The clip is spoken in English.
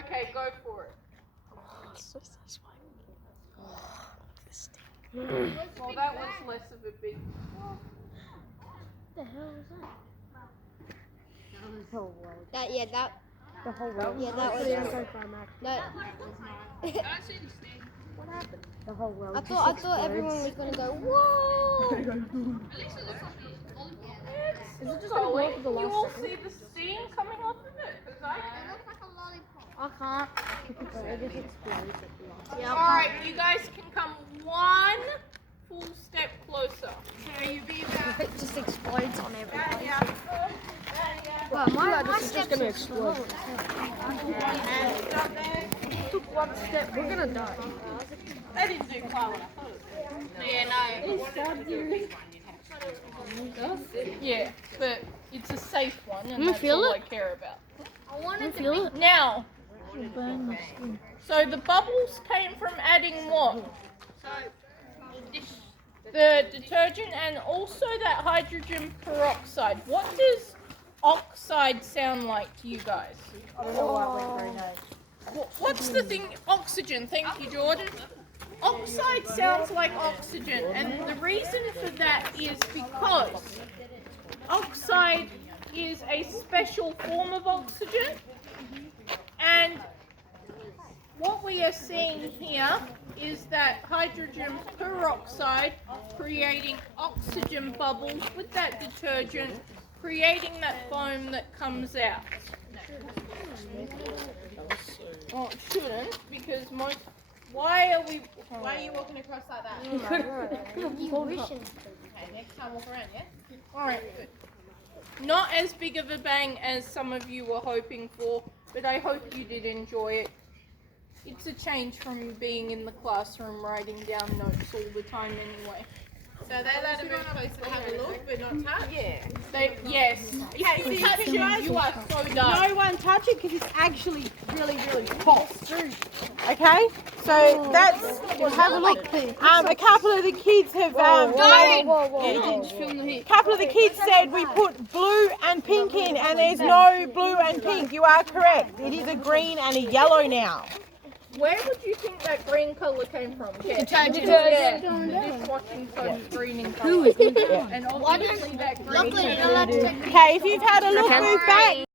Okay, go for it. It's so satisfying. This stinks. Well, that was less of a big. What the hell was that? The whole world. That The whole world. Yeah, that was. So far, Max. No. What happened? The whole world. I thought everyone was gonna go whoa. Is it just Chloe, like the you last all second? see the steam coming off of it? Because I can. I can't. It just explodes at the last. Yeah. Alright, you guys can come one full step closer. It just explodes on everything. Well, my This is just gonna explode. Took one step. We're gonna die. That didn't do quite what I thought it was. Yeah, but it's a safe one, and that's feel all it? I care about. I wanted to Feel it? Now, so the bubbles came from adding what? The detergent and also that hydrogen peroxide. What does oxide sound like to you guys? I don't know why I went very nice. What's the thing? Oxygen. Thank you, Jordan. Oxide sounds like oxygen, and the reason for that is because oxide is a special form of oxygen, and what we are seeing here is that hydrogen peroxide creating oxygen bubbles with that detergent, creating that foam that comes out. Well, it shouldn't, because most. Why are you walking across like that? Okay, next time walk around, yeah? Alright, good. Not as big of a bang as some of you were hoping for, but I hope you did enjoy it. It's a change from being in the classroom writing down notes all the time anyway. So they let them move closer to have a look, but not touch? Yeah. Yes. Okay, so you You are so dumb. no one touch it because it's actually really, really hot. Okay, so that's, have a look. A couple of the kids have, a couple of the kids said we put blue and pink in, and there's no blue and pink. You are correct. It is a green and a yellow now. Where would you think that green colour came from? Yeah. Detergent. Yeah. The dishwashing soap's green in colour. And obviously that green. Luckily, you're not allowed to take Okay, if you've had a look, move back.